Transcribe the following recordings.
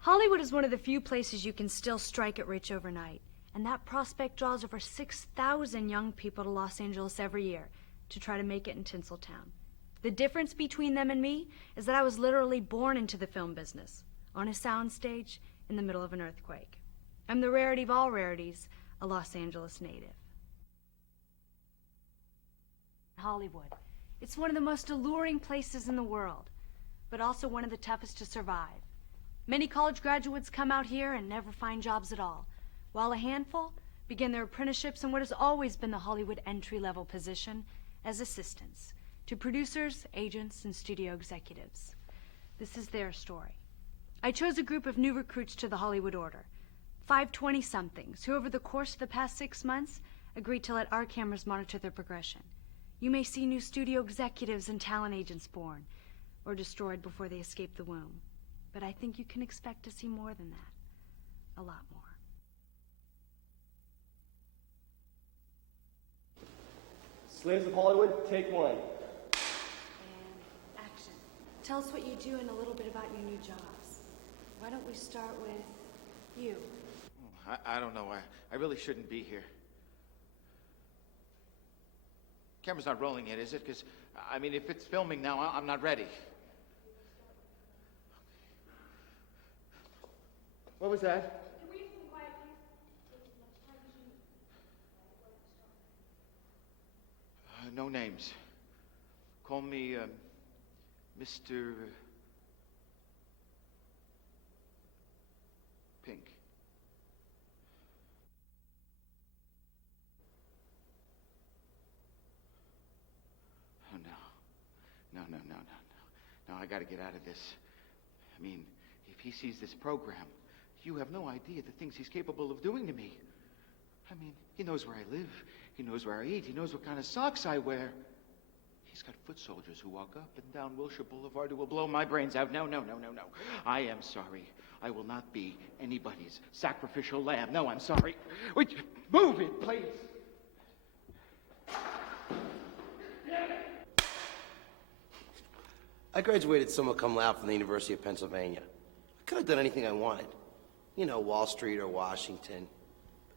Hollywood is one of the few places you can still strike it rich overnight. And that prospect draws over 6,000 young people to Los Angeles every year to try to make it in Tinseltown. The difference between them and me is that I was literally born into the film business, on a soundstage in the middle of an earthquake. I'm the rarity of all rarities, a Los Angeles native. Hollywood. It's one of the most alluring places in the world, but also one of the toughest to survive. Many college graduates come out here and never find jobs at all, while a handful begin their apprenticeships in what has always been the Hollywood entry-level position as assistants to producers, agents, and studio executives. This is their story. I chose a group of new recruits to the Hollywood Order, 5 20-somethings, who over the course of the past 6 months agreed to let our cameras monitor their progression. You may see new studio executives and talent agents born or destroyed before they escape the womb. But I think you can expect to see more than that. A lot more. Slaves of Hollywood, take 1. And action. Tell us what you do and a little bit about your new jobs. Why don't we start with you? I don't know. I really shouldn't be here. Camera's not rolling yet, is it? Because, I mean, if it's filming now, I'm not ready. What was that? Can we have some quiet, please? No names. Call me, Mr. Pink. Oh, no. No, I gotta get out of this. I mean, if he sees this program, you have no idea the things he's capable of doing to me. I mean, he knows where I live. He knows where I eat. He knows what kind of socks I wear. He's got foot soldiers who walk up and down Wilshire Boulevard who will blow my brains out. No. I am sorry. I will not be anybody's sacrificial lamb. No, I'm sorry. Would you move it, please? I graduated summa cum laude from the University of Pennsylvania. I could have done anything I wanted. You know, Wall Street or Washington.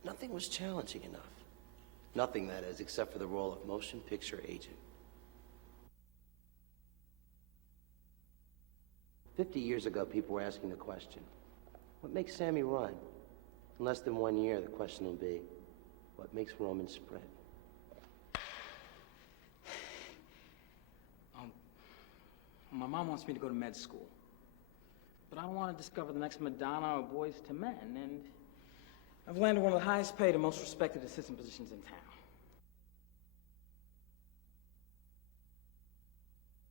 But nothing was challenging enough. Nothing, that is, except for the role of motion picture agent. 50 years ago, people were asking the question, what makes Sammy run? In less than 1 year, the question will be, what makes Roman spread? My mom wants me to go to med school. But I want to discover the next Madonna or Boys to Men, and I've landed one of the highest paid and most respected assistant positions in town.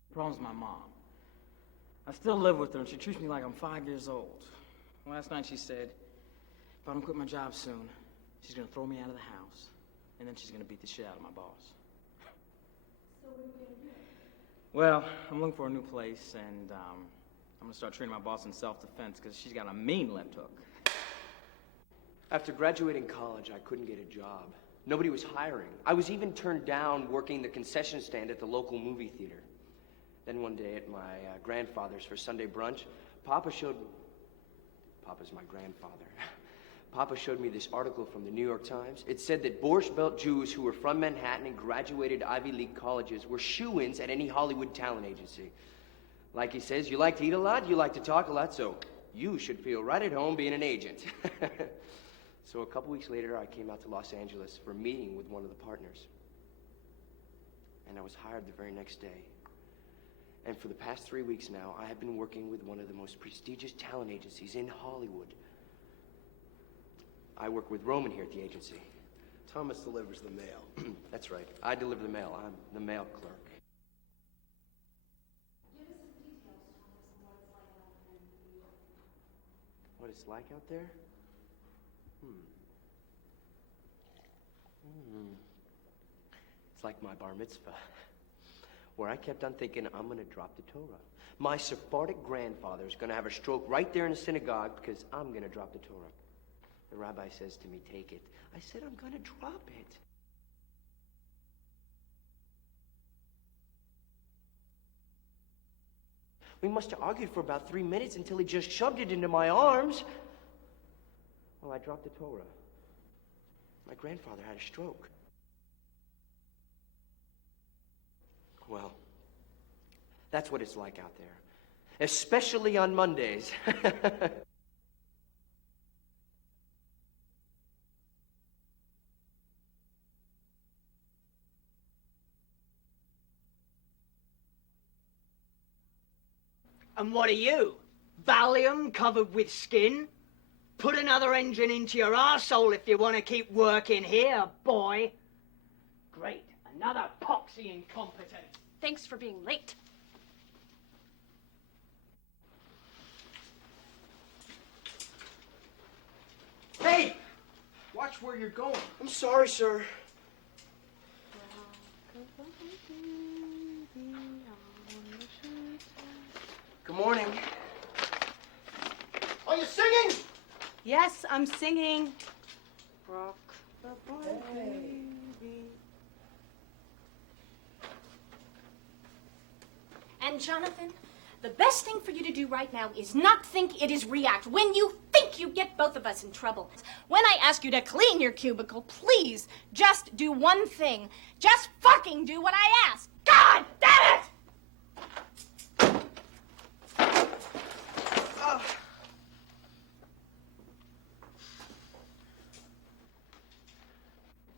The problem's my mom. I still live with her, and she treats me like I'm 5 years old. Last night she said, if I don't quit my job soon, she's going to throw me out of the house, and then she's going to beat the shit out of my boss. So what are you going to do? Well, I'm looking for a new place, and I'm going to start training my boss in self-defense because she's got a mean left hook. After graduating college, I couldn't get a job. Nobody was hiring. I was even turned down working the concession stand at the local movie theater. Then one day at my grandfather's for Sunday brunch, Papa's my grandfather. Papa showed me this article from the New York Times. It said that Borscht Belt Jews who were from Manhattan and graduated Ivy League colleges were shoo-ins at any Hollywood talent agency. Like he says, you like to eat a lot, you like to talk a lot, so you should feel right at home being an agent. So a couple weeks later, I came out to Los Angeles for a meeting with one of the partners. And I was hired the very next day. And for the past 3 weeks now, I have been working with one of the most prestigious talent agencies in Hollywood. I work with Roman here at the agency. Thomas delivers the mail. That's right. I deliver the mail. I'm the mail clerk. Give us some details, Thomas, on what it's like out there in New York. What it's like out there? It's like my bar mitzvah, where I kept on thinking I'm going to drop the Torah. My Sephardic grandfather's going to have a stroke right there in the synagogue because I'm going to drop the Torah. The rabbi says to me, take it. I said, I'm going to drop it. We must have argued for about 3 minutes until he just shoved it into my arms. Well, I dropped the Torah. My grandfather had a stroke. Well, that's what it's like out there. Especially on Mondays. And what are you? Valium covered with skin? Put another engine into your arsehole if you want to keep working here, boy. Great, another poxy incompetent. Thanks for being late. Hey! Watch where you're going. I'm sorry, sir. Good morning. Are you singing? Yes, I'm singing. Rock the boat, Hey. baby. And Jonathan, the best thing for you to do right now is not think, it is react. When you think, you get both of us in trouble. When I ask you to clean your cubicle, please just do one thing. Just fucking do what I ask. God damn it!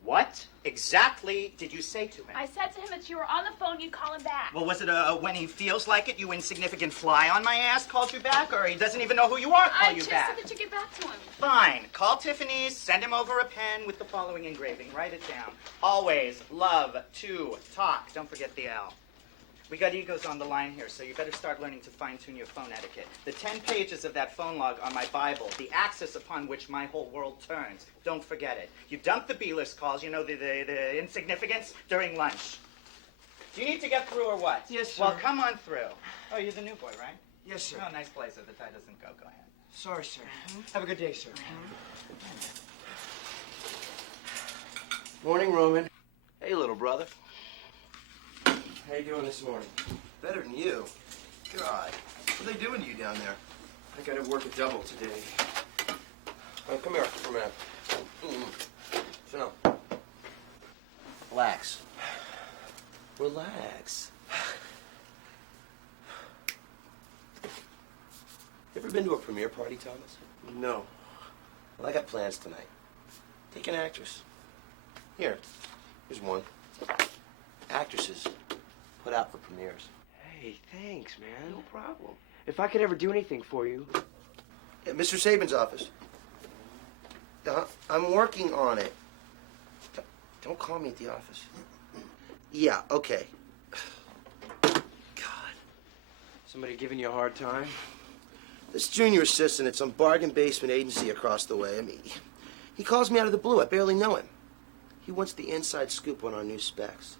What exactly did you say to him? I said to him that you were on the phone, you'd call him back. Well, was it when he feels like it, you insignificant fly on my ass called you back, or he doesn't even know who you are call I you just back? said that you get back to him. Fine. Call Tiffany's, send him over a pen with the following engraving. Write it down. Always love to talk. Don't forget the L. We got egos on the line here, so you better start learning to fine-tune your phone etiquette. The 10 pages of that phone log are my Bible, the axis upon which my whole world turns. Don't forget it. You dump the B-list calls, you know, the insignificance, during lunch. Do you need to get through or what? Yes, sir. Well, come on through. Oh, you're the new boy, right? Yes, sir. Oh, nice blazer. The tie doesn't go. Go ahead. Sorry, sir. Have a good day, sir. Morning, Roman. Hey, little brother. How you doing this morning? Better than you. God, what are they doing to you down there? I gotta work a double today. Come here for a minute. Sit down. Relax. Relax. You ever been to a premiere party, Thomas? No. Well, I got plans tonight. Take an actress. Here's one. Actresses put out for premieres. Hey, thanks, man. No problem. If I could ever do anything for you. Yeah, Mr. Saban's office. I'm working on it. Don't call me at the office. Yeah, okay. God. Somebody giving you a hard time? This junior assistant at some bargain basement agency across the way, I mean, he calls me out of the blue. I barely know him. He wants the inside scoop on our new specs.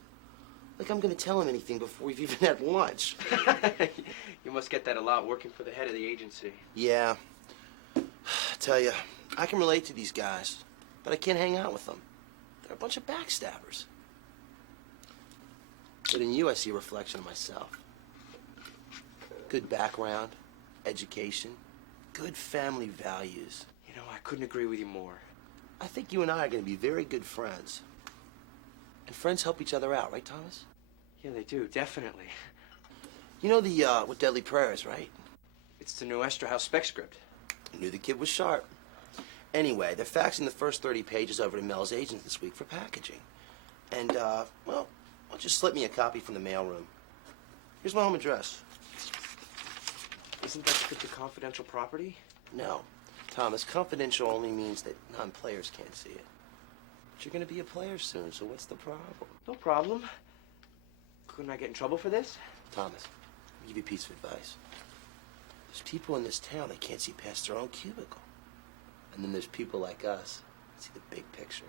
Like I'm going to tell him anything before we've even had lunch. You must get that a lot working for the head of the agency. Yeah. I tell you, I can relate to these guys, but I can't hang out with them. They're a bunch of backstabbers. But in you, I see a reflection of myself. Good background, education, good family values. You know, I couldn't agree with you more. I think you and I are going to be very good friends. And friends help each other out, right, Thomas? Yeah, they do, definitely. You know the, What Deadly Prayers, right? It's the new Esterhaus spec script. I knew the kid was sharp. Anyway, they're faxing the first 30 pages over to Mel's agent this week for packaging. And, well, why don't you slip me a copy from the mailroom? Here's my home address. Isn't that script a confidential property? No. Thomas, confidential only means that non-players can't see it. But you're going to be a player soon, so what's the problem? No problem. Couldn't I get in trouble for this? Thomas, I'll give you a piece of advice. There's people in this town that can't see past their own cubicle. And then there's people like us that see the big picture.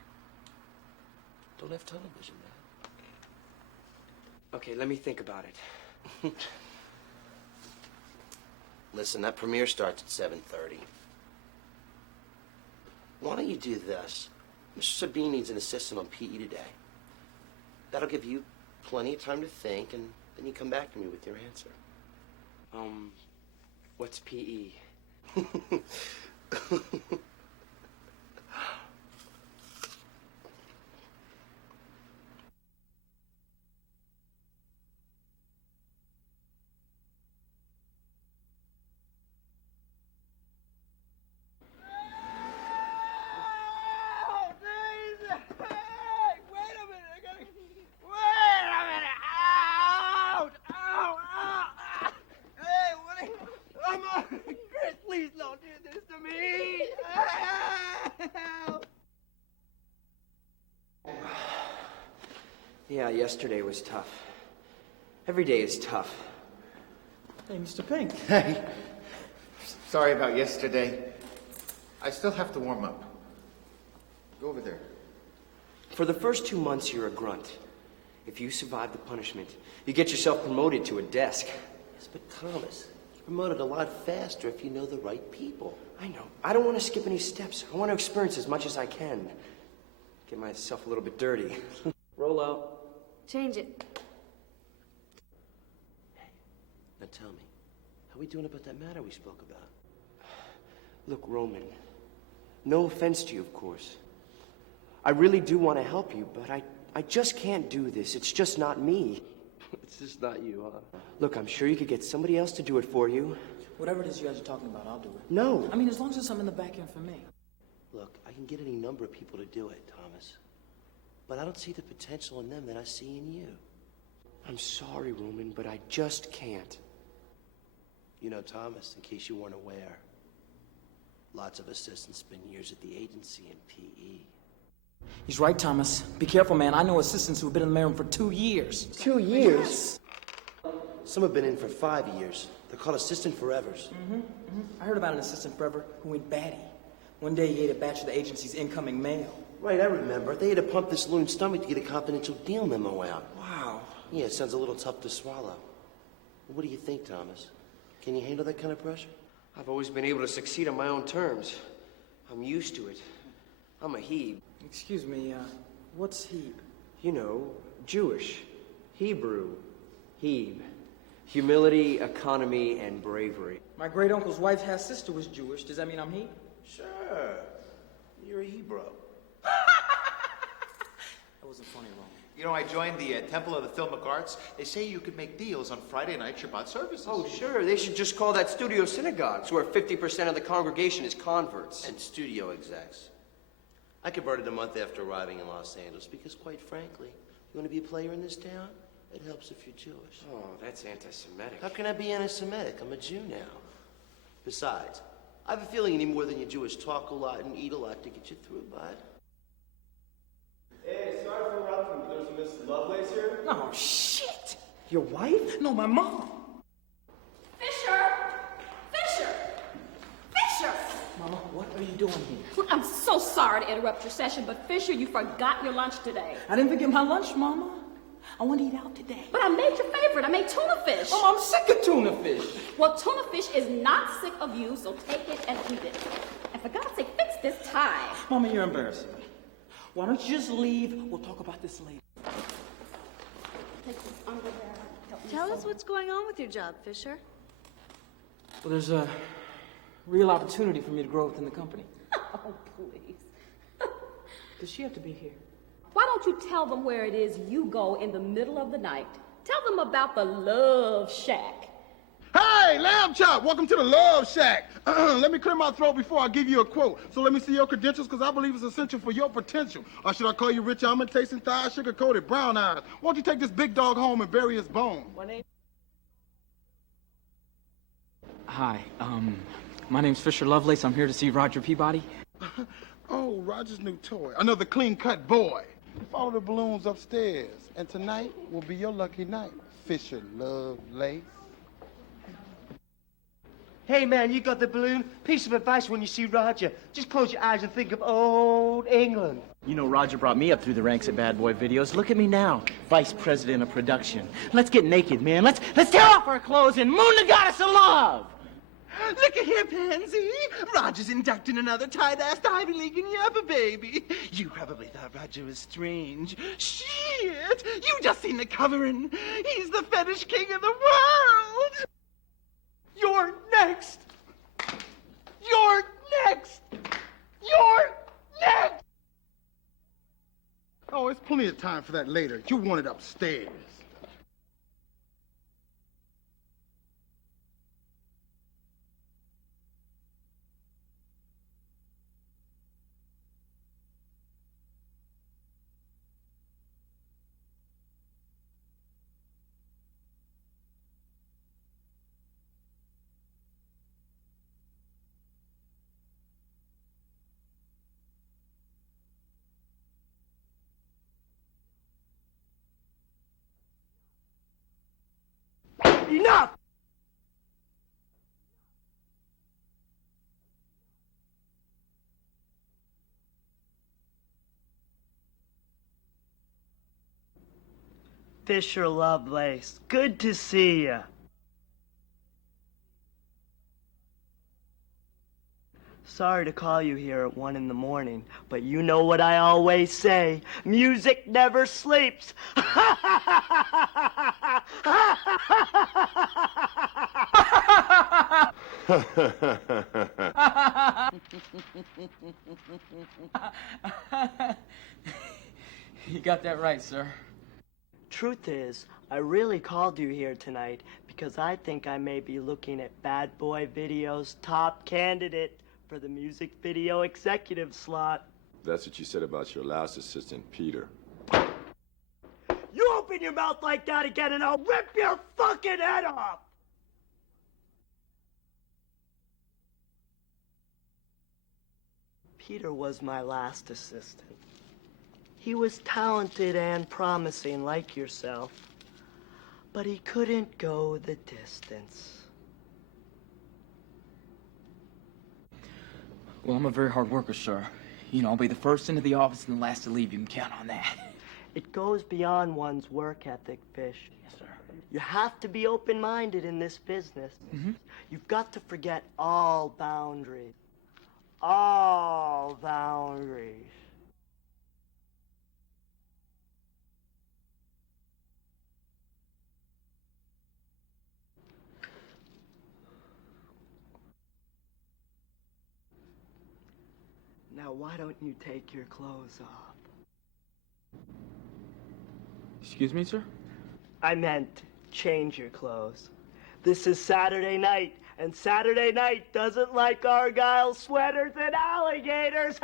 Don't have tunnel vision, man. Okay, let me think about it. Listen, that premiere starts at 7:30. Why don't you do this? Mr. Sabine needs an assistant on PE today. That'll give you plenty of time to think, and then you come back to me with your answer. What's PE? Yeah, yesterday was tough. Every day is tough. Hey, Mr. Pink. Hey, sorry about yesterday. I still have to warm up. Go over there. For the first 2 months, you're a grunt. If you survive the punishment, you get yourself promoted to a desk. Yes, but Thomas, you're promoted a lot faster if you know the right people. I know. I don't want to skip any steps. I want to experience as much as I can. Get myself a little bit dirty. Roll out. Change it. Hey, now tell me, how are we doing about that matter we spoke about? Look, Roman, no offense to you, of course. I really do want to help you, but I just can't do this. It's just not me. It's just not you, huh? Look, I'm sure you could get somebody else to do it for you. Whatever it is you guys are talking about, I'll do it. No. I mean, as long as there's something in the back end for me. Look, I can get any number of people to do it, Thomas. But I don't see the potential in them that I see in you. I'm sorry, Roman, but I just can't. You know, Thomas, in case you weren't aware, lots of assistants spend years at the agency in PE. He's right, Thomas. Be careful, man. I know assistants who've been in the mailroom for 2 years. 2 years? Some have been in for 5 years. They're called assistant forevers. I heard about an assistant forever who went batty. One day he ate a batch of the agency's incoming mail. Right, I remember. They had to pump this loon's stomach to get a confidential deal memo out. Wow. Yeah, it sounds a little tough to swallow. What do you think, Thomas? Can you handle that kind of pressure? I've always been able to succeed on my own terms. I'm used to it. I'm a Heb. Excuse me, what's Heb? You know, Jewish. Hebrew. Heb. Humility, economy, and bravery. My great-uncle's wife's half-sister was Jewish. Does that mean I'm Heb? Sure. You're a Hebrew. That wasn't funny, Ron. You know, I joined the Temple of the Filmic Arts. They say you could make deals on Friday night Shabbat services. Oh, sure. They should just call that studio synagogues, where 50% of the congregation is converts. And studio execs. I converted a month after arriving in Los Angeles because, quite frankly, you want to be a player in this town? It helps if you're Jewish. Oh, that's anti-Semitic. How can I be anti-Semitic? I'm a Jew now. Besides, I have a feeling you need more than your Jewish talk a lot and eat a lot to get you through, bud. Hey, sorry for interrupting, but there's a Miss Lovelace here. Oh, shit! Your wife? No, my mom. Fisher! Fisher! Fisher! Mama, what are you doing here? Look, I'm so sorry to interrupt your session, but Fisher, you forgot your lunch today. I didn't forget my lunch, Mama. I want to eat out today. But I made your favorite. I made tuna fish. Mama, I'm sick of tuna fish. Well, tuna fish is not sick of you, so take it and eat it. And for God's sake, fix this tie. Mama, you're embarrassing me. Why don't you just leave? We'll talk about this later. Take this underwear. Help me Tell us sew. what's going on with your job, Fisher. Well, there's a real opportunity for me to grow within the company. Oh, please. Does she have to be here? Why don't you tell them where it is you go in the middle of the night? Tell them about the Love Shack. Hey, Lamb Chop, welcome to the Love Shack. Let me clear my throat before I give you a quote. So let me see your credentials, because I believe it's essential for your potential. Or should I call you rich almond, tasting thighs, sugar-coated brown eyes? Why don't you take this big dog home and bury his bone? Hi, my name's Fisher Lovelace. I'm here to see Roger Peabody. Oh, Roger's new toy. Another clean-cut boy. Follow the balloons upstairs. And tonight will be your lucky night, Fisher Lovelace. Hey, man, you got the balloon? Piece of advice when you see Roger. Just close your eyes and think of old England. You know, Roger brought me up through the ranks at Bad Boy Videos. Look at me now, vice president of production. Let's get naked, man. Let's tear off our clothes and moon the goddess of love. Look at here, Pansy. Roger's inducting another tight-ass Ivy League in Yuppa, baby. You probably thought Roger was strange. Shit! You just seen the covering. He's the fetish king of the world. You're next! You're next! You're next! Oh, it's plenty of time for that later. You want it upstairs. Enough! Fisher Lovelace, good to see you. Sorry to call you here at 1 in the morning, but you know what I always say. Music never sleeps. You got that right, sir. Truth is, I really called you here tonight because I think I may be looking at Bad Boy Video's top candidate for the music video executive slot. That's what you said about your last assistant, Peter. You open your mouth like that again and I'll rip your fucking head off! Peter was my last assistant. He was talented and promising like yourself, but he couldn't go the distance. Well, I'm a very hard worker, sir. You know, I'll be the first into the office and the last to leave. You can count on that. It goes beyond one's work ethic, Fish. Yes, sir. You have to be open-minded in this business. Mm-hmm. You've got to forget all boundaries. All boundaries. Now, why don't you take your clothes off? Excuse me, sir? I meant change your clothes. This is Saturday night, and Saturday night doesn't like Argyle sweaters and alligators.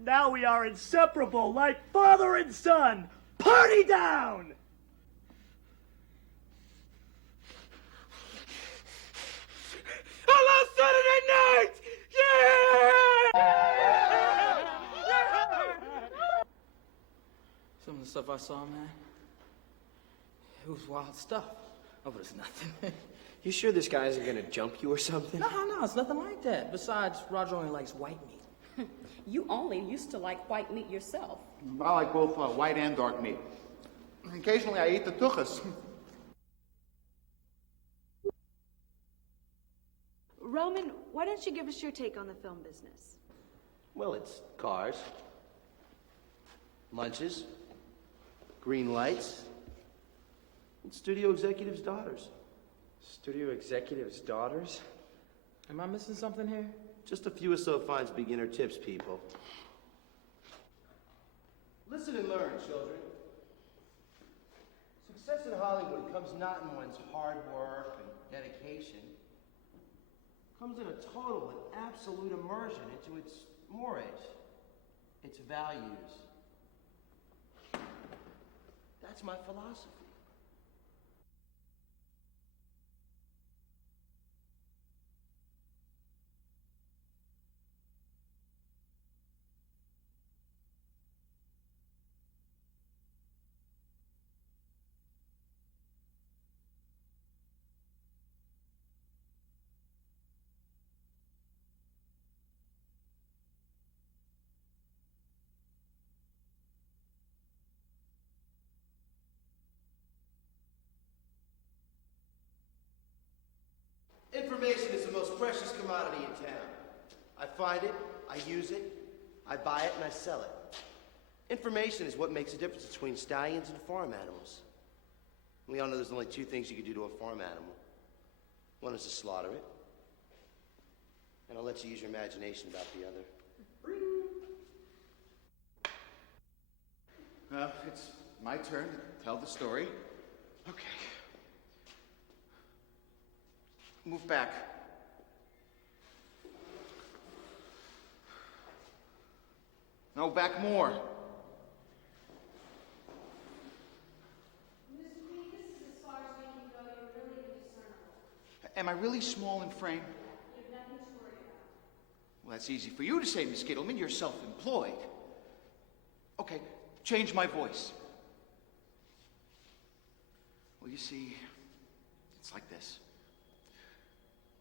Now we are inseparable, like father and son. Party down! Hello, Saturday night! Yeah! Some of the stuff I saw, man, it was wild stuff. Oh, but it's nothing. You sure this guy isn't gonna jump you or something? No, it's nothing like that. Besides, Roger only likes white meat. You only used to like white meat yourself. I like both white and dark meat. Occasionally I eat the tuchus. Roman, why don't you give us your take on the film business? Well, it's cars, lunches, green lights, and studio executives' daughters. Studio executives' daughters? Am I missing something here? Just a few or so finds beginner tips, people. Listen and learn, children. Success in Hollywood comes not in one's hard work and dedication. It comes in a total and absolute immersion into its mores, its values. That's my philosophy. most precious commodity in town. I find it, I use it, I buy it, and I sell it. Information is what makes the difference between stallions and farm animals. We all know there's only two things you can do to a farm animal. One is to slaughter it, and I'll let you use your imagination about the other. Well, it's my turn to tell the story. Okay. Move back. No, back more. Mr. Keefe, this is as far as we can go. You're really indiscernible. Am I really small in frame? You have nothing to worry about. Well, that's easy for you to say, Miss Kittleman. You're self-employed. Okay, change my voice. Well, you see, it's like this.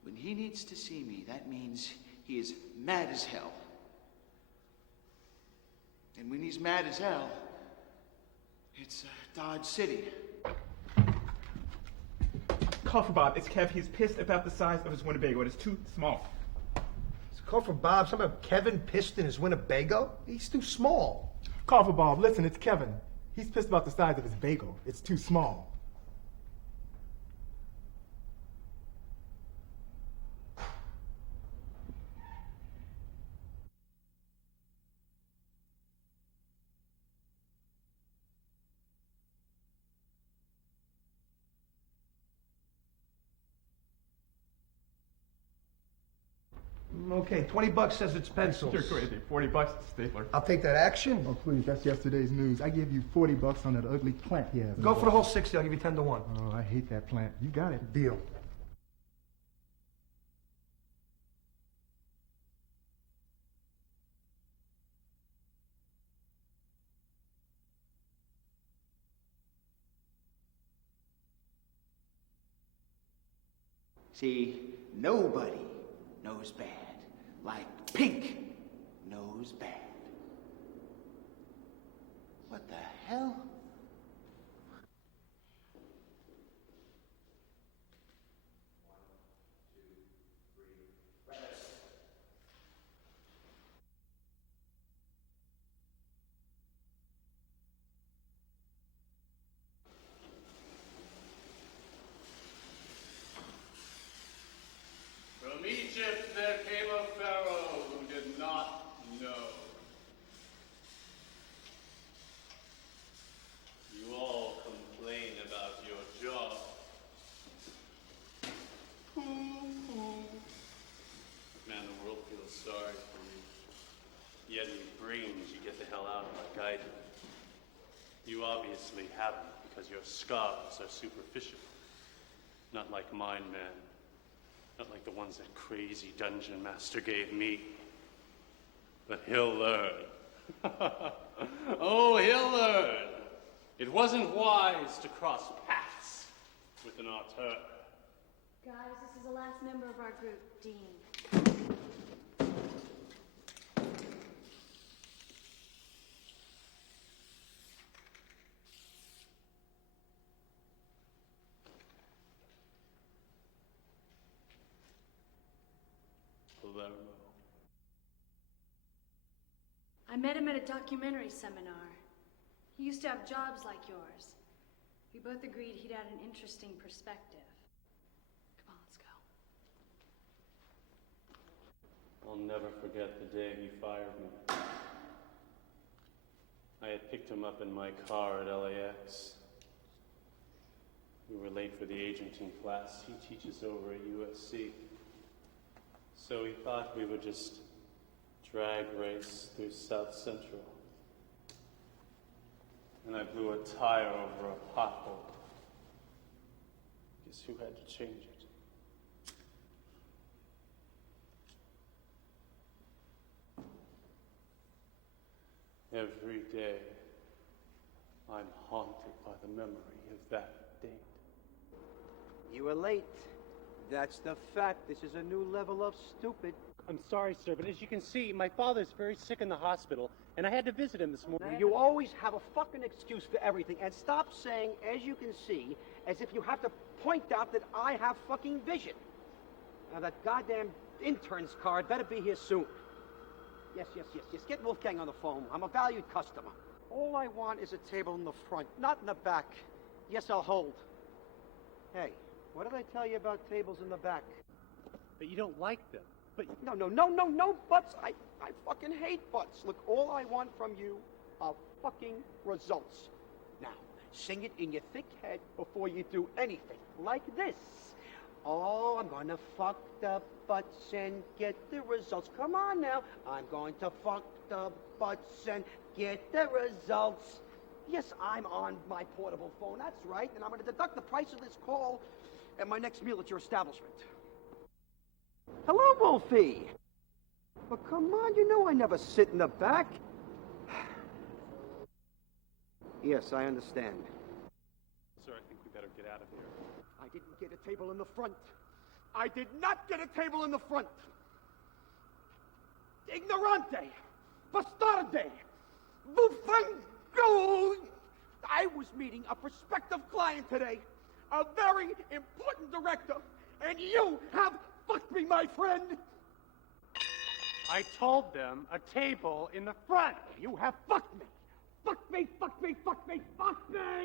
When he needs to see me, that means he is mad as hell. And when he's mad as hell, it's Dodge City. Call for Bob. It's Kev. He's pissed about the size of his Winnebago. It is too small. It's a call for Bob. Something about Kevin pissed in his Winnebago? He's too small. Call for Bob. Listen, it's Kevin. He's pissed about the size of his bagel. It's too small. Okay, $20 says it's pencils. You're crazy. $40, stapler. I'll take that action. Oh, please, that's yesterday's news. I gave you $40 on that ugly plant he has. Go for the whole 60. I'll give you 10 to 1. Oh, I hate that plant. You got it. Deal. See, nobody knows bad like Pink knows bad. What the hell? From Egypt there came a pharaoh who did not know. You all complain about your job. Man, the world feels sorry for you. Yet in brains, you get the hell out like I do. You obviously haven't, because your scars are superficial. Not like mine, man. Not like the ones that crazy dungeon master gave me. But he'll learn. Oh, he'll learn. It wasn't wise to cross paths with an auteur. Guys, this is the last member of our group, Dean. I met him at a documentary seminar. He used to have jobs like yours. We both agreed he'd had an interesting perspective. Come on, let's go. I'll never forget the day he fired me. I had picked him up in my car at LAX. We were late for the agenting class he teaches over at USC. So he thought we would just drag race through South Central. And I blew a tire over a pothole. Guess who had to change it? Every day, I'm haunted by the memory of that date. You were late. That's the fact. This is a new level of stupid. I'm sorry, sir, but as you can see, my father's very sick in the hospital, and I had to visit him this morning. You always have a fucking excuse for everything, and stop saying, as you can see, as if you have to point out that I have fucking vision. Now, that goddamn intern's card better be here soon. Yes. Get Wolfgang on the phone. I'm a valued customer. All I want is a table in the front, not in the back. Yes, I'll hold. Hey, what did I tell you about tables in the back? But you don't like them. But No buts. I fucking hate buts. Look, all I want from you are fucking results. Now, sing it in your thick head before you do anything. Like this. Oh, I'm gonna fuck the butts and get the results. Come on now. I'm going to fuck the butts and get the results. Yes, I'm on my portable phone. That's right. And I'm gonna deduct the price of this call at my next meal at your establishment. Hello, Wolfie. But come on, you know I never sit in the back. Yes, I understand. Sir, I think we better get out of here. I didn't get a table in the front. I did not get a table in the front. Ignorante. Bastarde. Bufango. I was meeting a prospective client today. A very important director. And you have fucked me, my friend. I told them a table in the front. You have fucked me. Fuck me.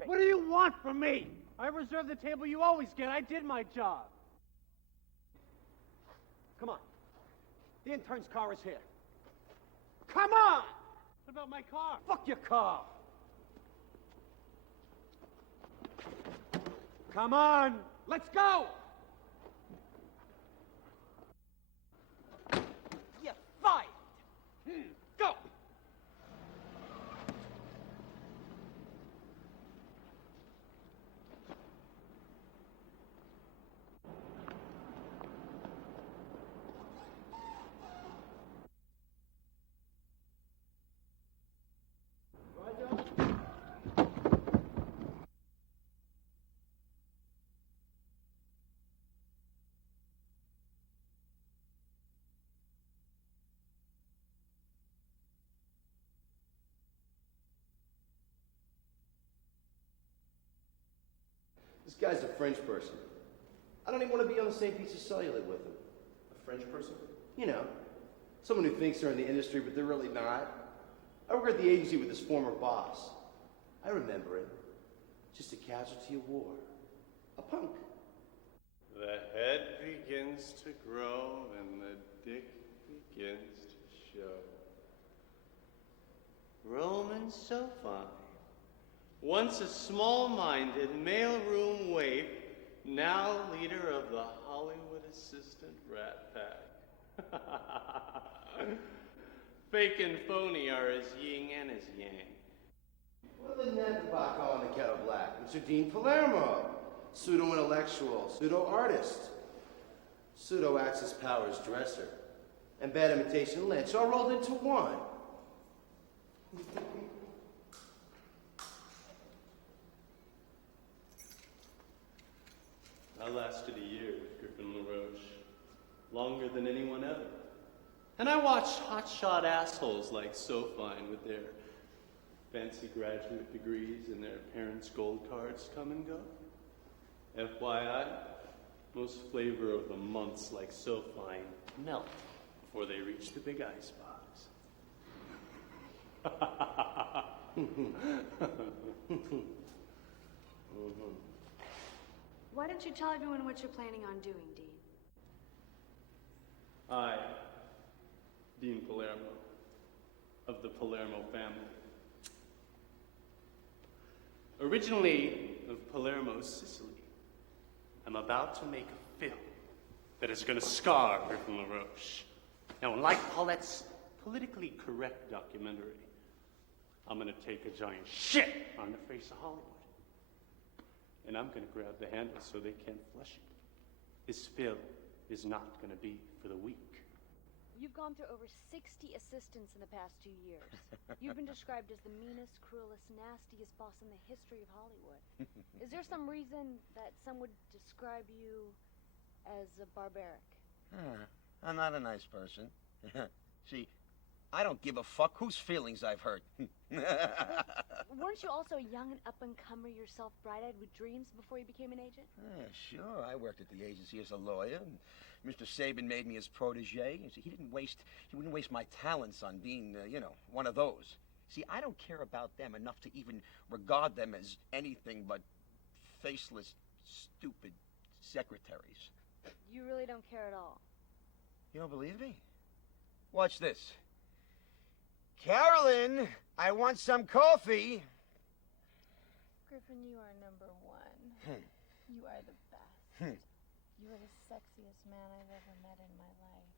What do you want from me? I reserved the table you always get. I did my job. Come on. The intern's car is here. Come on! What about my car? Fuck your car! Come on! Let's go! You're fired! Go! This guy's a French person. I don't even want to be on the same piece of cellular with him. A French person? You know, someone who thinks they're in the industry, but they're really not. I worked at the agency with his former boss. I remember him. Just a casualty of war. A punk. The head begins to grow and the dick begins to show. Roman so fine. Once a small-minded mailroom waif, now leader of the Hollywood assistant rat pack. Fake and phony are as yin and as yang. Well, the net Baco on the kettle black. Mr. Dean Palermo. Pseudo-intellectual, pseudo-artist. Pseudo-Axis Powers dresser. And bad imitation Lynch, all rolled into one. I lasted a year with Griffin LaRoche. Longer than anyone ever. And I watched hotshot assholes like SoFine with their fancy graduate degrees and their parents' gold cards come and go. FYI, most flavor of the months like SoFine melt before they reach the big ice box. Why don't you tell everyone what you're planning on doing, Dean? I, Dean Palermo, of the Palermo family. Originally of Palermo, Sicily, I'm about to make a film that is going to scar Griffin LaRoche. Now, unlike Paulette's politically correct documentary, I'm going to take a giant shit on the face of Hollywood. And I'm going to grab the handle so they can't flush it. This film is not going to be for the weak. You've gone through over 60 assistants in the past 2 years. You've been described as the meanest, cruelest, nastiest boss in the history of Hollywood. Is there some reason that some would describe you as a barbaric? I'm not a nice person. See, I don't give a fuck whose feelings I've hurt. Weren't you also a young and up-and-comer yourself, bright-eyed with dreams before you became an agent? Yeah, sure. I worked at the agency as a lawyer, and Mr. Sabin made me his protege. He wouldn't waste my talents on being, one of those. See, I don't care about them enough to even regard them as anything but faceless, stupid secretaries. You really don't care at all. You don't believe me? Watch this. Carolyn, I want some coffee. Griffin, you are number one. You are the best. You are the sexiest man I've ever met in my life.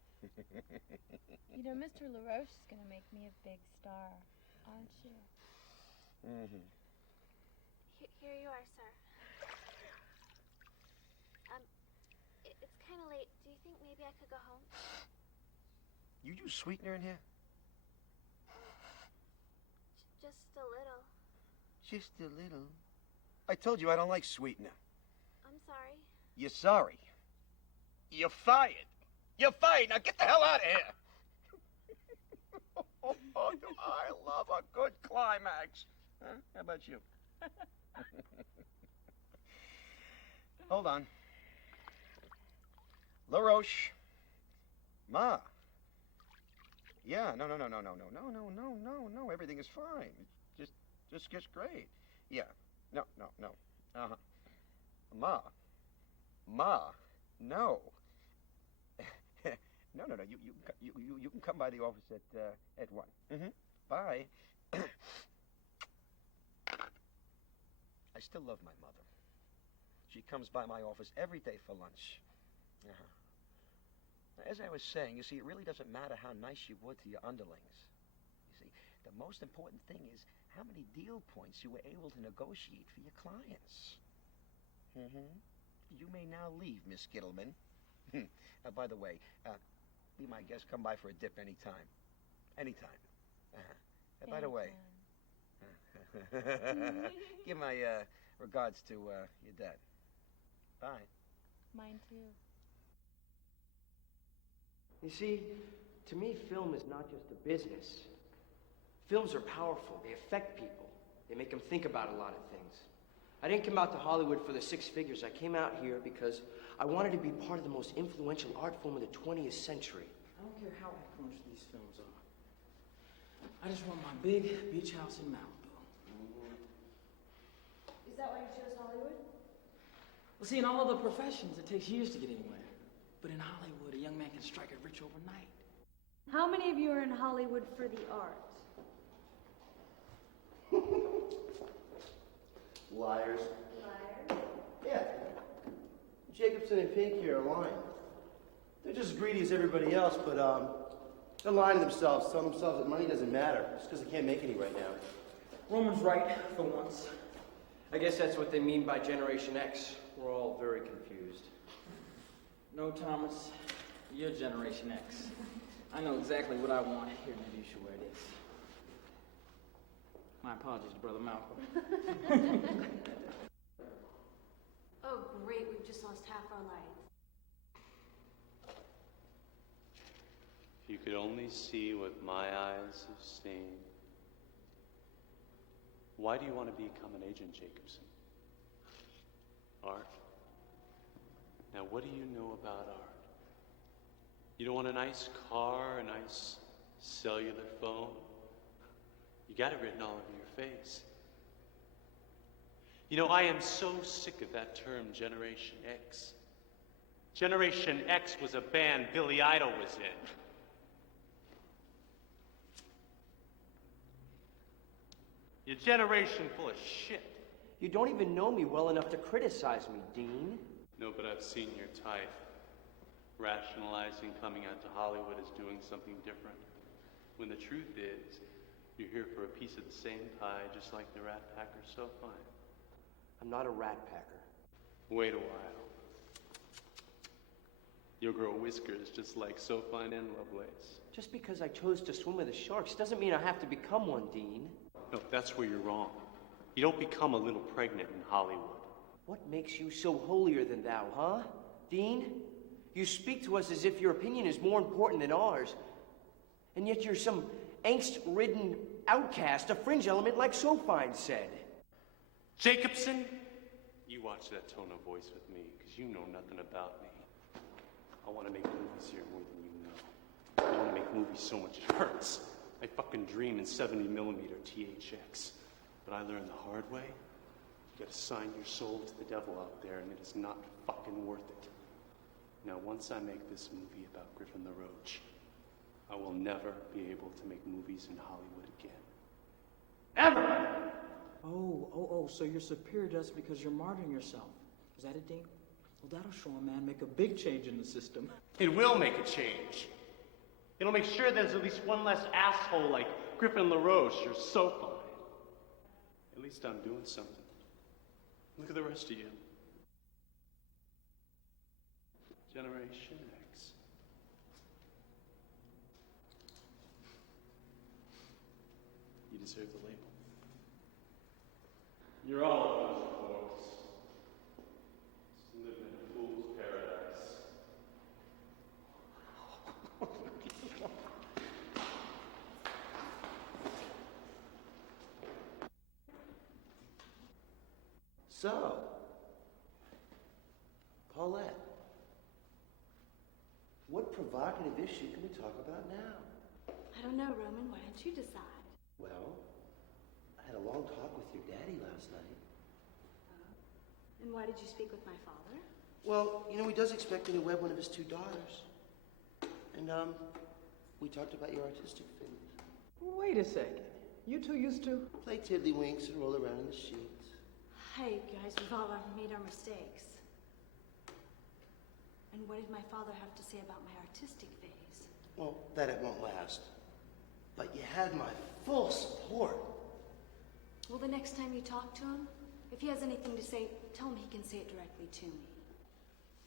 You know, Mr. LaRoche is going to make me a big star, aren't you? Mm-hmm. Here you are, sir. It's kind of late. Do you think maybe I could go home? You use sweetener in here? Just a little. Just a little. I told you I don't like sweetener. I'm sorry. You're sorry. You're fired. You're fired. Now get the hell out of here. Oh, do I love a good climax. Huh? How about you? Hold on. LaRoche. Ma. Yeah, no. Everything is fine. It's just great. Yeah. No. Uh-huh. Ma. No. No. You can come by the office at 1. Mm-hmm. Bye. I still love my mother. She comes by my office every day for lunch. Uh-huh. Now, as I was saying, you see, it really doesn't matter how nice you were to your underlings. You see, the most important thing is how many deal points you were able to negotiate for your clients. Mm-hmm. You may now leave, Miss Gittleman. By the way, be my guest. Come by for a dip anytime. Anytime. By the way, give my regards to your dad. Bye. Mine too. You see, to me, film is not just a business. Films are powerful. They affect people. They make them think about a lot of things. I didn't come out to Hollywood for the 6 figures. I came out here because I wanted to be part of the most influential art form of the 20th century. I don't care how influential these films are. I just want my big beach house in Malibu. Is that why you chose Hollywood? Well, see, in all other professions, it takes years to get anywhere. But in Hollywood, a young man can strike it rich overnight. How many of you are in Hollywood for the art? Liars. Yeah. Jacobson and Pink here are lying. They're just as greedy as everybody else, but they're lying to themselves, telling themselves that money doesn't matter, just because they can't make any right now. Roman's right, for once. I guess that's what they mean by Generation X. We're all very confused. No, Thomas, you're Generation X. I know exactly what I want. Here, maybe you should wear this. My apologies to Brother Malcolm. Oh, great. We've just lost half our lights. If you could only see what my eyes have seen. Why do you want to become an agent, Jacobson? Art? Now, what do you know about art? You don't want a nice car, a nice cellular phone? You got it written all over your face. You know, I am so sick of that term, Generation X. Generation X was a band Billy Idol was in. Your generation full of shit. You don't even know me well enough to criticize me, Dean. No, but I've seen your type. Rationalizing coming out to Hollywood as doing something different. When the truth is, you're here for a piece of the same pie, just like the Rat Packer's so fine. I'm not a rat packer. Wait a while. You'll grow whiskers just like So Fine and Lovelace. Just because I chose to swim with the sharks doesn't mean I have to become one, Dean. No, that's where you're wrong. You don't become a little pregnant in Hollywood. What makes you so holier than thou, huh? Dean? You speak to us as if your opinion is more important than ours. And yet you're some angst-ridden outcast, a fringe element like Sofine said. Jacobson, you watch that tone of voice with me, because you know nothing about me. I want to make movies here more than you know. I want to make movies so much it hurts. I fucking dream in 70mm THX. But I learned the hard way. You gotta sign your soul to the devil out there, and it is not fucking worth it. Now, once I make this movie about Griffin the Roach, I will never be able to make movies in Hollywood again. Ever! Oh, so you're superior to us because you're martyring yourself. Is that it, Dean? Well, that'll show a man make a big change in the system. It will make a change. It'll make sure there's at least one less asshole like Griffin LaRoche. You're so fine. At least I'm doing something. Look at the rest of you. Generation X. You deserve the label. You're all a bunch of folks. Just living in a fool's paradise. So, Paulette, what provocative issue can we talk about now? I don't know, Roman. Why don't you decide? Well, I had a long talk with your daddy last night. And why did you speak with my father? Well, you know, he does expect me to wed one of his 2 daughters. And, we talked about your artistic things. Wait a second. You two used to play tiddlywinks and roll around in the sheets. Hey, guys, we've all made our mistakes. And what did my father have to say about my artistic phase? Well, that it won't last. But you had my full support. Well, the next time you talk to him, if he has anything to say, tell him he can say it directly to me.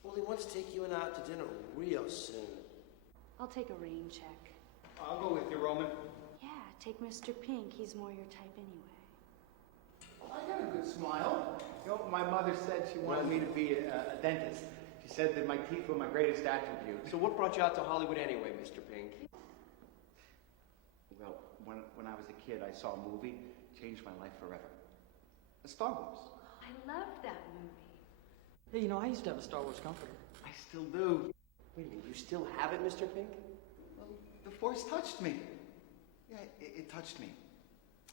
Well, he wants to take you and I out to dinner real soon. I'll take a rain check. I'll go with you, Roman. Yeah, take Mr. Pink. He's more your type anyway. I got a good smile. You know, my mother said she wanted me to be a dentist. She said that my teeth were my greatest attribute. So what brought you out to Hollywood anyway, Mr. Pink? Well, when I was a kid, I saw a movie, changed my life forever. Star Wars. I loved that movie. Hey, you know, I used to have a Star Wars comforter. I still do. Wait a minute, you still have it, Mr. Pink? Well, the Force touched me. Yeah, it touched me.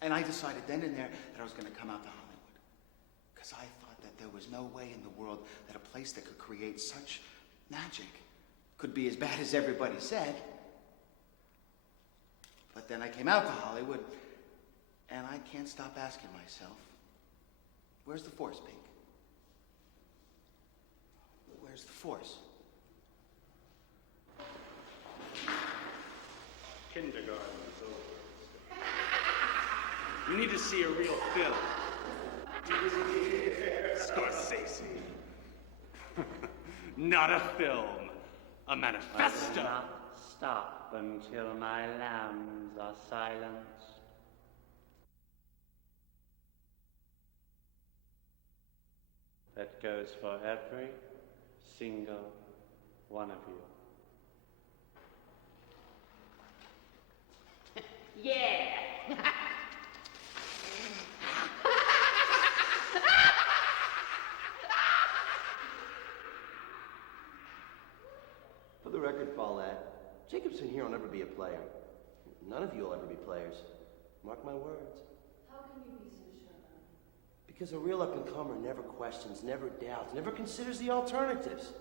And I decided then and there that I was going to come out to Hollywood. Because I thought that there was no way in the world that a place that could create such magic could be as bad as everybody said. But then I came out to Hollywood, and I can't stop asking myself, where's the Force, Pink? Where's the Force? Kindergarten is over. You need to see a real film. Scorsese. Not a film. A manifesto. I will not stop until my lambs are silenced. That goes for every single one of you. Yeah! For the record, Paulette, Jacobson here will never be a player. None of you will ever be players. Mark my words. How can you be so sure? Because a real up-and-comer never questions, never doubts, never considers the alternatives.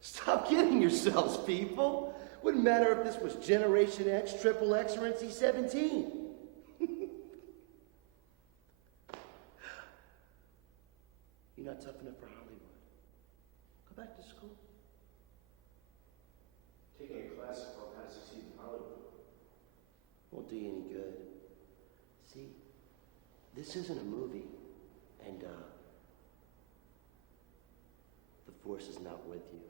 Stop kidding yourselves, people. Wouldn't matter if this was Generation X, Triple X, or NC-17. You're not tough enough for Hollywood. Go back to school. Taking a class called How to Succeed in Hollywood Won't do you any good. See, this isn't a movie, and, the Force is not with you.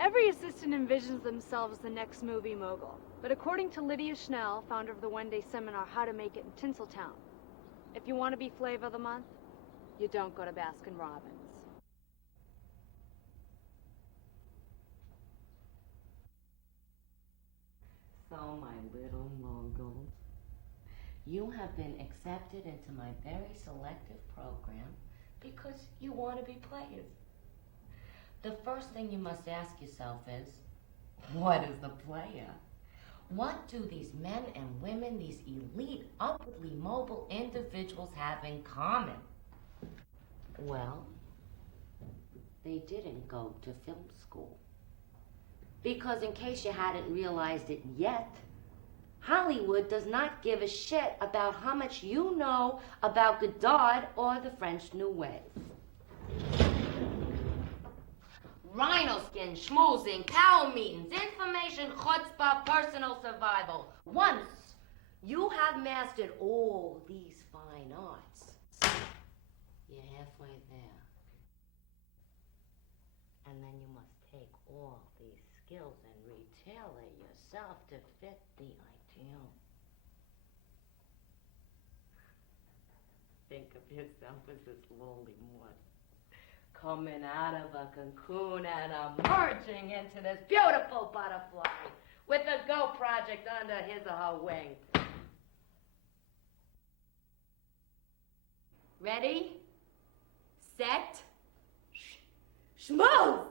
Every assistant envisions themselves the next movie mogul. But according to Lydia Schnell, founder of the one-day seminar How to Make It in Tinseltown, If you want to be Flavor of the Month, you don't go to Baskin Robbins. So, my little mogul, you have been accepted into my very selective program because you want to be players. The first thing you must ask yourself is, what is the player? What do these men and women, these elite, upwardly mobile individuals have in common? Well, they didn't go to film school. Because in case you hadn't realized it yet, Hollywood does not give a shit about how much you know about Godard or the French New Wave. Rhino skin, schmoozing, cow meetings, information, chutzpah, personal survival. Once you have mastered all these fine arts, you're halfway there. And then you must take all these skills and retailor yourself to fit the ideal. Think of yourself as this lowly one, coming out of a cocoon and emerging into this beautiful butterfly with the Go Project under his or her wing. Ready? Set? Schmooze!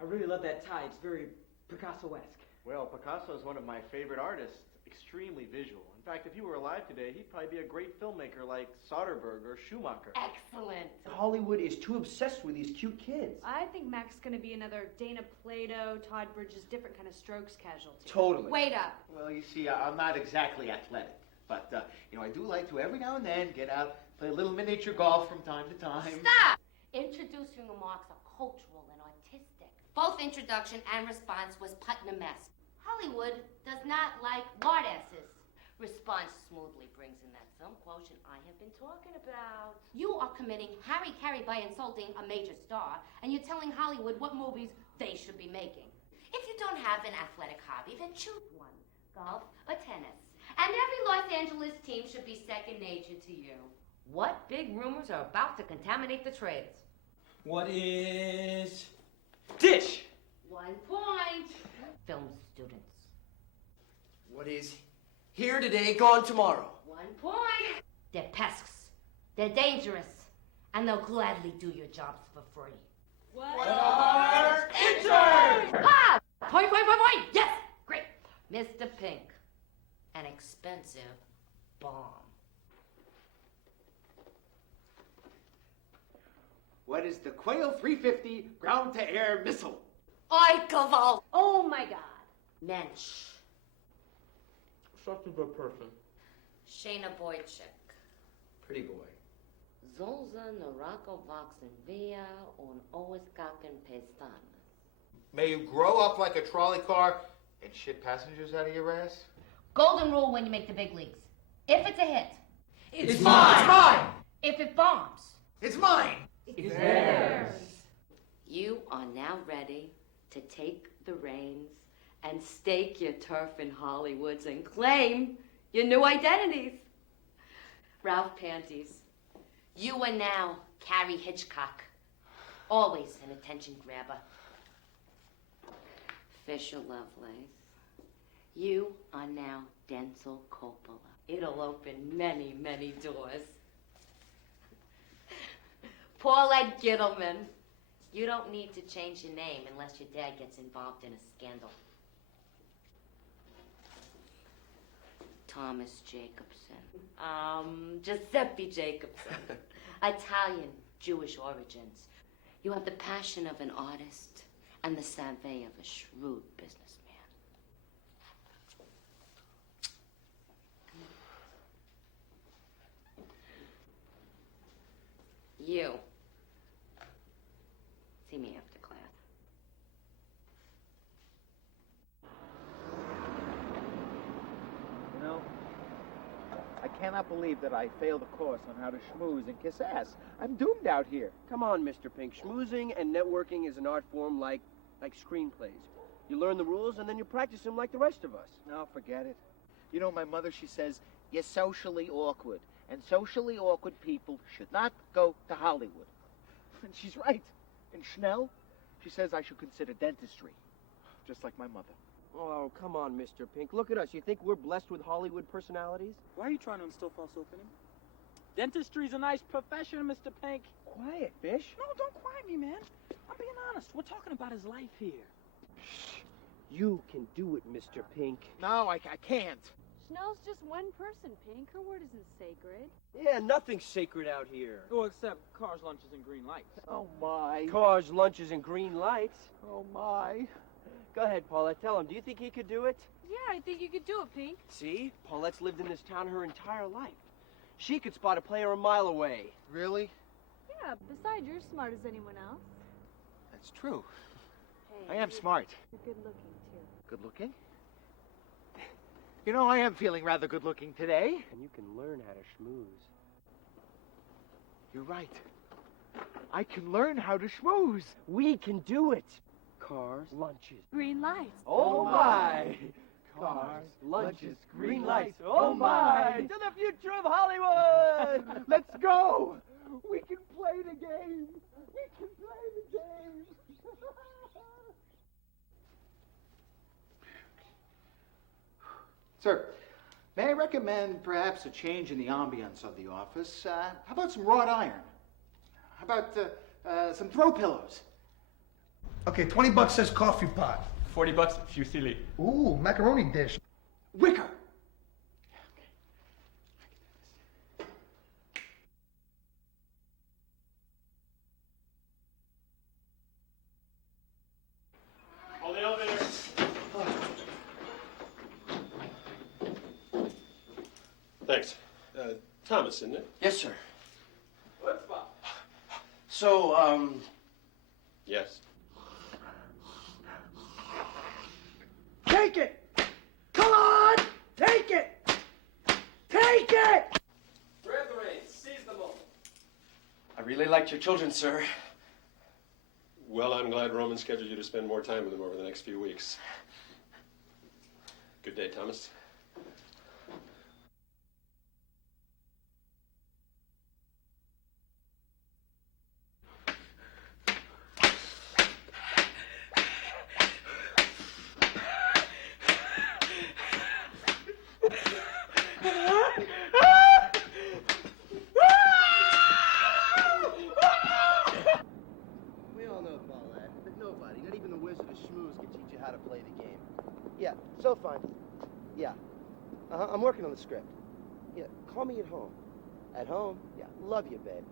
I really love that tie. It's very Picasso-esque. Well, Picasso is one of my favorite artists. Extremely visual. In fact, if he were alive today, he'd probably be a great filmmaker like Soderbergh or Schumacher. Excellent. Hollywood is too obsessed with these cute kids. I think Mac's gonna be another Dana Plato, Todd Bridges, different kind of Strokes casualty. Totally. Wait up. Well, you see, I'm not exactly athletic, but, I do like to every now and then get out, play a little miniature golf from time to time. Stop! Introducing remarks are cultural and artistic. Both introduction and response was Putnam-esque. Hollywood does not like lard-asses. Response smoothly brings in that film quotient I have been talking about. You are committing harry-carry by insulting a major star, and you're telling Hollywood what movies they should be making. If you don't have an athletic hobby, then choose one. Golf or tennis. And every Los Angeles team should be second nature to you. What big rumors are about to contaminate the trades? What is... Dish! 1 point. Film students. What is here today, gone tomorrow? 1 point. They're pests. They're dangerous. And they'll gladly do your jobs for free. What are interns? Ha! Point. Yes! Great. Mr. Pink. An expensive bomb. What is the Quail 350 ground-to-air missile? Oikaval. Oh, my God. Mensch. Such a good person. Shayna Boychik. Pretty boy. Zolza Narako Voxen Via on Oiskaken Pestanas. May you grow up like a trolley car and shit passengers out of your ass? Golden rule when you make the big leagues. If it's a hit. It's mine! It's mine! If it bombs. It's mine! It's theirs. You are now ready to take the reins and stake your turf in Hollywoods and claim your new identities. Ralph Panties, you are now Carrie Hitchcock. Always an attention grabber. Fisher Lovelace, you are now Denzel Coppola. It'll open many, many doors. Paulette Gittleman, you don't need to change your name unless your dad gets involved in a scandal. Thomas Jacobson. Giuseppe Jacobson. Italian, Jewish origins. You have the passion of an artist and the savvy of a shrewd businessman. You. See me after class. You know, I cannot believe that I failed a course on how to schmooze and kiss ass. I'm doomed out here. Come on, Mr. Pink. Schmoozing and networking is an art form like screenplays. You learn the rules and then you practice them like the rest of us. No, forget it. You know, my mother, she says, you're socially awkward. And socially awkward people should not go to Hollywood. And she's right. In Schnell, she says I should consider dentistry. Just like my mother. Oh, come on, Mr. Pink. Look at us. You think we're blessed with Hollywood personalities? Why are you trying to instill false hope in him? Dentistry's a nice profession, Mr. Pink. Quiet, Fish. No, don't quiet me, man. I'm being honest. We're talking about his life here. You can do it, Mr. Pink. No, I can't. Schnell's just one person, Pink. Her word isn't sacred. Yeah, nothing's sacred out here. Oh, except cars, lunches, and green lights. Oh, my. Cars, lunches, and green lights. Oh, my. Go ahead, Paulette. Tell him. Do you think he could do it? Yeah, I think you could do it, Pink. See? Paulette's lived in this town her entire life. She could spot a player a mile away. Really? Yeah, besides, you're as smart as anyone else. That's true. Hey, I am smart. You're good looking, too. Good looking? You know, I am feeling rather good looking today. And you can learn how to schmooze. You're right. I can learn how to schmooze. We can do it. Cars, lunches. Green lights. Oh, my. Cars, lunches, green lights. Oh, my. To the future of Hollywood. Let's go. We can play the game. We can play the game. Sir, may I recommend perhaps a change in the ambience of the office? How about some wrought iron? How about some throw pillows? Okay, $20 says coffee pot. $40, fusilli. Ooh, macaroni dish. Wicker. Hold the elevator. Thanks. Thomas, isn't it? Yes, sir. So, Yes. Take it! Come on! Take it! Take it! Grab the reins. Seize the moment. I really liked your children, sir. Well, I'm glad Roman scheduled you to spend more time with them over the next few weeks. Good day, Thomas. We all know Paulette, but nobody, not even the Wizard of Schmooze, can teach you how to play the game. Yeah, so fine. Yeah. I'm working on the script. Yeah, call me at home. At home? Yeah, love you, babe.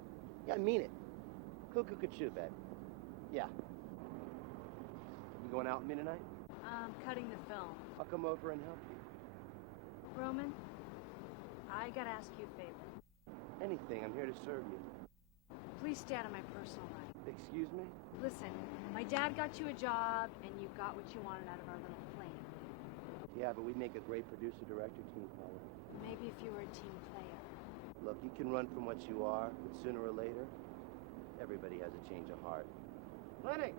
Yeah, I mean it. Cuckoo could shoot, babe. Yeah. You going out with me tonight? I'm cutting the film. I'll come over and help you. Roman, I gotta ask you a favor. Anything, I'm here to serve you. Please stay out of my personal life. Excuse me? Listen, my dad got you a job, and you got what you wanted out of our little flame. Yeah, but we'd make a great producer-director team, Paulette. Maybe if you were a team player. Look, you can run from what you are, but sooner or later, everybody has a change of heart. Lenny!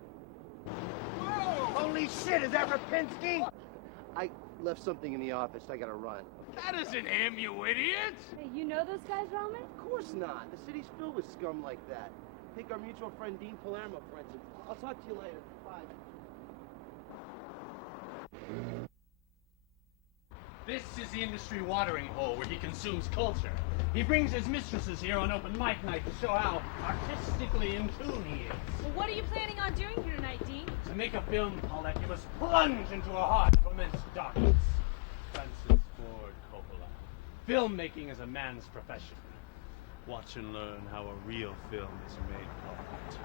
Holy shit, is that Rapinski? I left something in the office. I gotta run. That isn't him, you idiot! Hey, you know those guys, Roman? Of course not. The city's filled with scum like that. Take our mutual friend Dean Palermo, for instance. I'll talk to you later. Bye. This is the industry watering hole where he consumes culture. He brings his mistresses here on open mic night to show how artistically in tune he is. Well, what are you planning on doing here tonight, Dean? To make a film, Paulette, you must plunge into a heart of immense darkness. Francis Ford Coppola. Filmmaking is a man's profession. Watch and learn how a real film is made, Paulette.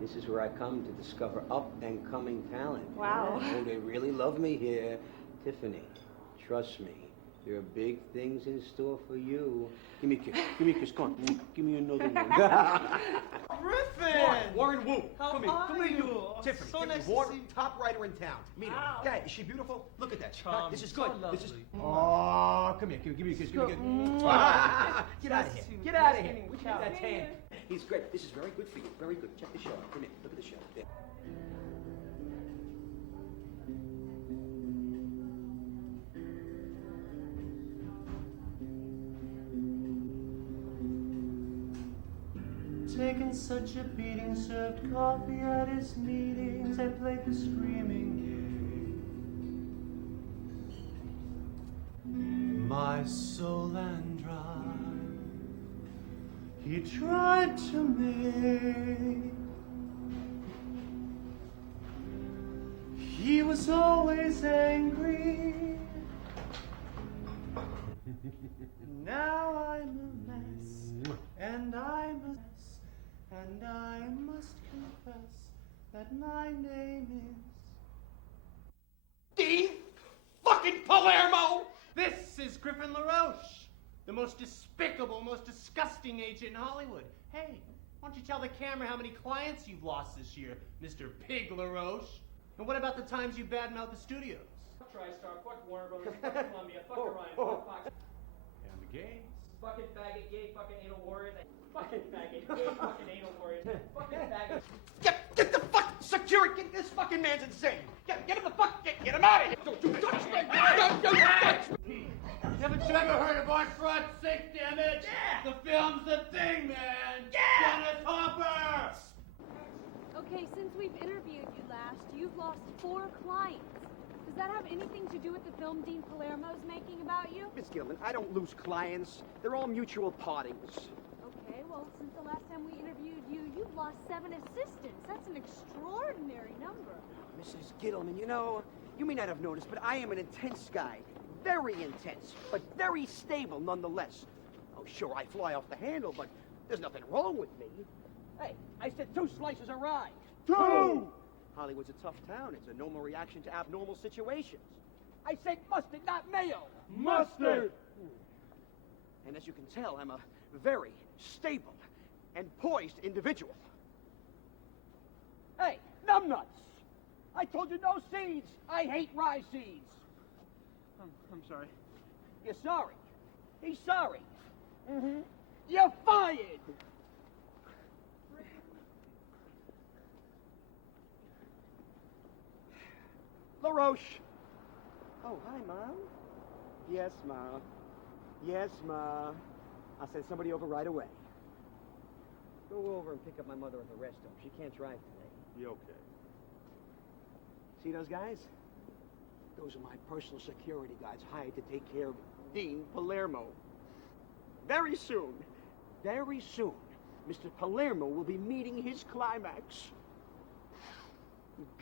This is where I come to discover up-and-coming talent. Wow. Oh, they really love me here. Tiffany, trust me. There are big things in store for you. Give me a kiss. Give me a kiss. Come on. Give me another one. Griffin! Warren Wu. How Come here. are Come here, you? Tiffany, So Tiffany nice to Ward, see you. top writer in town. Meet her. Wow. Guy, is she beautiful? Look at that. Charming. This is good. So This is. lovely. Oh, come here. Give me a kiss. Give me a kiss. Get out of here. Get out of here. Look at that tan. He's great. This is very good for you. Very good. Check the show out. Come here. Look at the show. There. taken such a beating, served coffee at his meetings, and played the screaming game. My soul and drive, he tried to make. He was always angry. Now I'm a mess, and I'm a mess, and I must confess that my name is Dean fucking Palermo! This is Griffin LaRoche, the most despicable, most disgusting agent in Hollywood. Hey, why don't you tell the camera how many clients you've lost this year, Mr. Pig LaRoche? And what about the times you badmouthed the studios? Fuck TriStar, fuck Warner Brothers, fuck Columbia, fuck Orion, fuck Fox. And the gays. Fucking faggot, gay, fucking anal warriors. Fucking faggot, gay, fucking anal warriors. Fucking faggot. Get the fuck security! Get this fucking man's insane! Get him the fuck! Get him out of here! Don't you touch me! Don't you touch me! Haven't you ever heard of Art Fraud 6, damn it? Yeah! The film's the thing, man! Yeah! Dennis Hopper! Okay, since we've interviewed you last, you've lost 4 clients. Does that have anything to do with the film Dean Palermo's making about you? Miss Gilman, I don't lose clients. They're all mutual partings. Okay, well, since the last time we interviewed you, you've lost 7 assistants. That's an extraordinary number. Mrs. Gittleman, you know, you may not have noticed, but I am an intense guy. Very intense, but very stable nonetheless. Oh, sure, I fly off the handle, but there's nothing wrong with me. Hey, I said 2 slices of rye. 2! Hollywood's a tough town. It's a normal reaction to abnormal situations. I said mustard, not mayo. Mustard! And as you can tell, I'm a very stable and poised individual. Hey, numbnuts! I told you no seeds. I hate rye seeds. I'm sorry. You're sorry. He's sorry. Mm-hmm. You're fired! LaRoche. Oh, hi, Mom. Yes, Ma. Yes, Ma. I'll send somebody over right away. Go over and pick up my mother at the rest home. She can't drive today. You okay? See those guys? Those are my personal security guys hired to take care of Dean Palermo. Very soon, Mr. Palermo will be meeting his climax.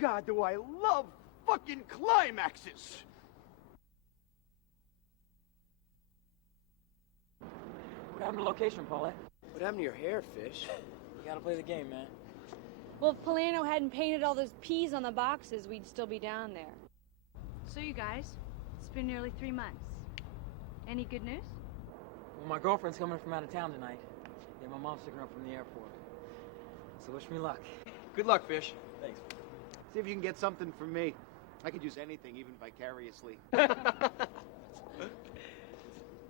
God, do I love fucking climaxes! What happened to location, Paulette? What happened to your hair, Fish? You gotta play the game, man. Well, if Palermo hadn't painted all those P's on the boxes, we'd still be down there. So you guys, it's been nearly 3 months. Any good news? Well, my girlfriend's coming from out of town tonight. Yeah, my mom's picking her up from the airport. So wish me luck. Good luck, Fish. Thanks. See if you can get something from me. I could use anything, even vicariously.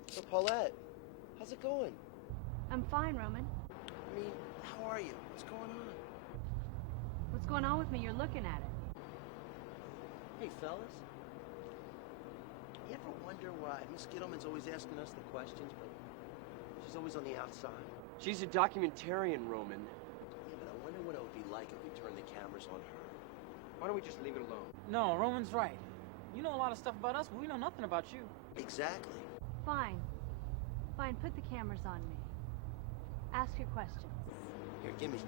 So, Paulette, how's it going? I'm fine, Roman. I mean, how are you? What's going on? What's going on with me? You're looking at it. Hey, fellas. You ever wonder why Miss Gittleman's always asking us the questions, but she's always on the outside? She's a documentarian, Roman. Yeah, but I wonder what it would be like if we turned the cameras on her. Why don't we just leave it alone? No, Roman's right. You know a lot of stuff about us, but we know nothing about you. Exactly. Fine. Fine, put the cameras on me. Ask your questions. Here, give me.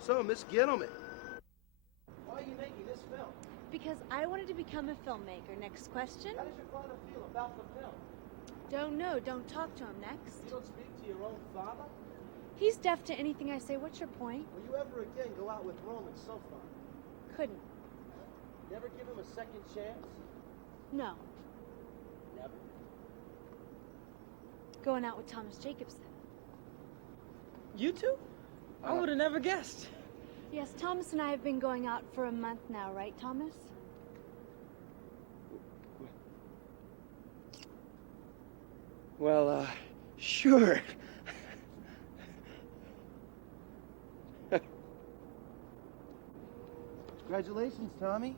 So, Miss Gittleman. Why are you making this film? Because I wanted to become a filmmaker. Next question? How does your father feel about the film? Don't know. Don't talk to him. Next. You don't speak to your own father? He's deaf to anything I say. What's your point? Will you ever again go out with Roman so far? Couldn't. Never give him a second chance? No. Never? Going out with Thomas Jacobson. You two? I would have never guessed. Yes, Thomas and I have been going out for a month now, right, Thomas? Well, sure. Congratulations, Tommy.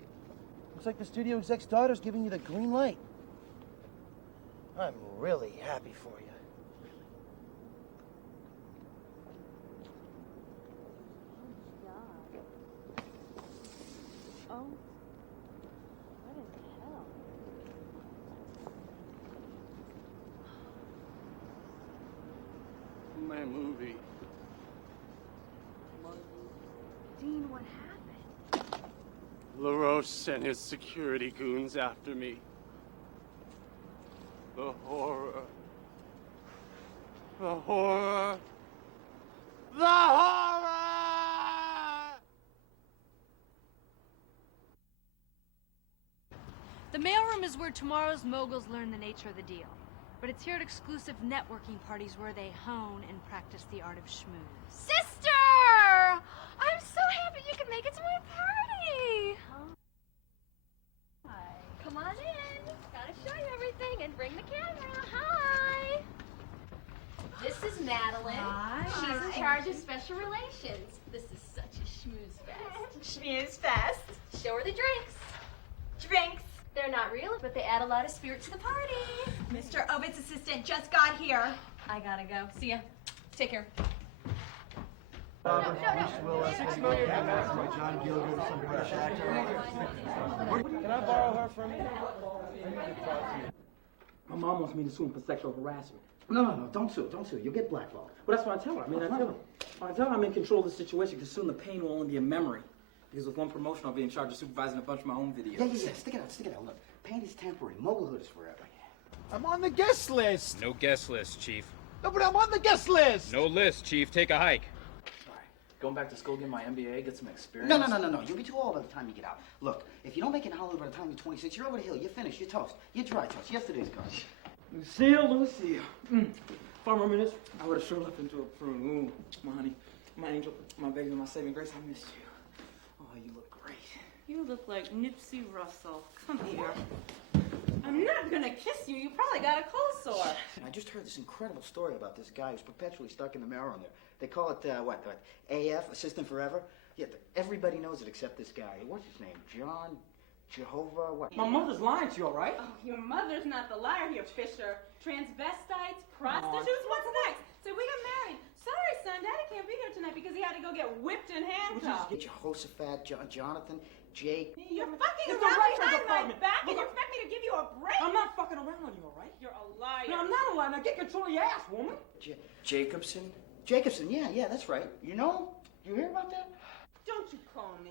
Looks like the studio exec's daughter's giving you the green light. I'm really happy for you. pounds? What in hell? My movie. Dean, what happened? LaRoche sent his security goons after me. The horror. The horror. The horror! The mailroom is where tomorrow's moguls learn the nature of the deal. But it's here at exclusive networking parties where they hone and practice the art of schmooze. Sister! I'm so happy you could make it to my party! Hi. Come on in. Gotta show you everything and bring the camera. Hi! This is Madeline. Hi. She's in charge of special relations. This is such a schmooze fest. Schmooze fest. Show her the drinks. Drinks. They're not real, but they add a lot of spirit to the party. Mr. Ovit's assistant just got here. I gotta go. See ya. Take care. John Gilder, some British actor. Can I borrow her from you? My mom wants me to sue him for sexual harassment. No, don't sue. You'll get blackballed. But that's what I tell her. I tell her I'm in control of the situation because soon the pain will only be a memory. Because with one promotion, I'll be in charge of supervising a bunch of my own videos. Yeah. Stick it out. Look, pain is temporary. Mogulhood is forever. I'm on the guest list. No guest list, Chief. No, but I'm on the guest list. No list, Chief. Take a hike. Sorry. Going back to school, get my MBA, get some experience. No. You'll be too old by the time you get out. Look, if you don't make it in Hollywood by the time you're 26, you're over the hill. You're finished. You're toast. You're dry toast. Yesterday's gone. Lucille. If I remember this, I would have sure left into a prune. Ooh, my honey, my angel, my baby, my saving grace. I missed you. Oh, you look great. You look like Nipsey Russell. Come here. I'm not gonna kiss you. You probably got a cold sore. I just heard this incredible story about this guy who's perpetually stuck in the marrow in there. They call it, AF, Assistant Forever? Yeah, everybody knows it except this guy. What's his name? John Jehovah? What? My mother's lying to you, all right? Oh, your mother's not the liar here, Fisher. Transvestites, prostitutes, what's next? So we got married. Sorry, son, Daddy can't be here tonight because he had to go get whipped and handcuffed. Jehoshaphat, Jonathan, Jake. You're fucking It's around the Rikers behind my department. back and you expect me to give you a break? I'm not fucking around on you, all right? You're a liar. No, I'm not a liar. Now get control of your ass, woman. Jacobson? Jacobson, yeah, that's right. You know? You hear about that? Don't you call me.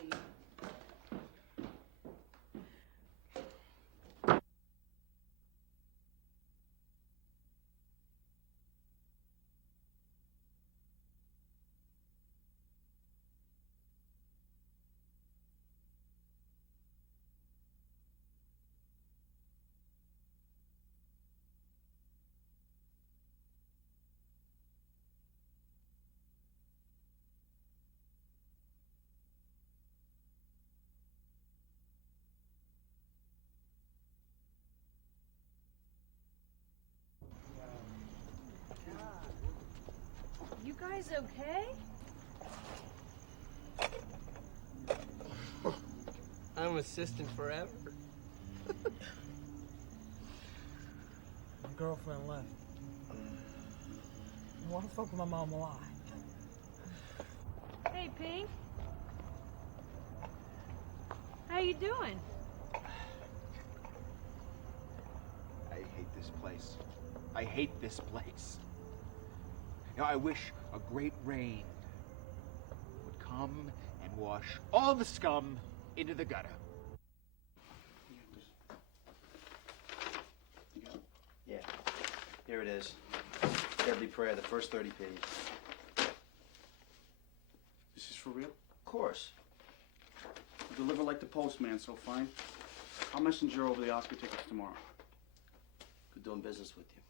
You guys okay? I'm assistant forever. My girlfriend left. Why the fuck would my mom lie? Hey, Pink. How you doing? I hate this place. I hate this place. You know, I wish a great rain would come and wash all the scum into the gutter. Yeah, here it is. Deadly Prayer, the first 30 pages. This is for real? Of course. I deliver like the postman, so fine. I'll messenger over the Oscar tickets tomorrow. Good doing business with you.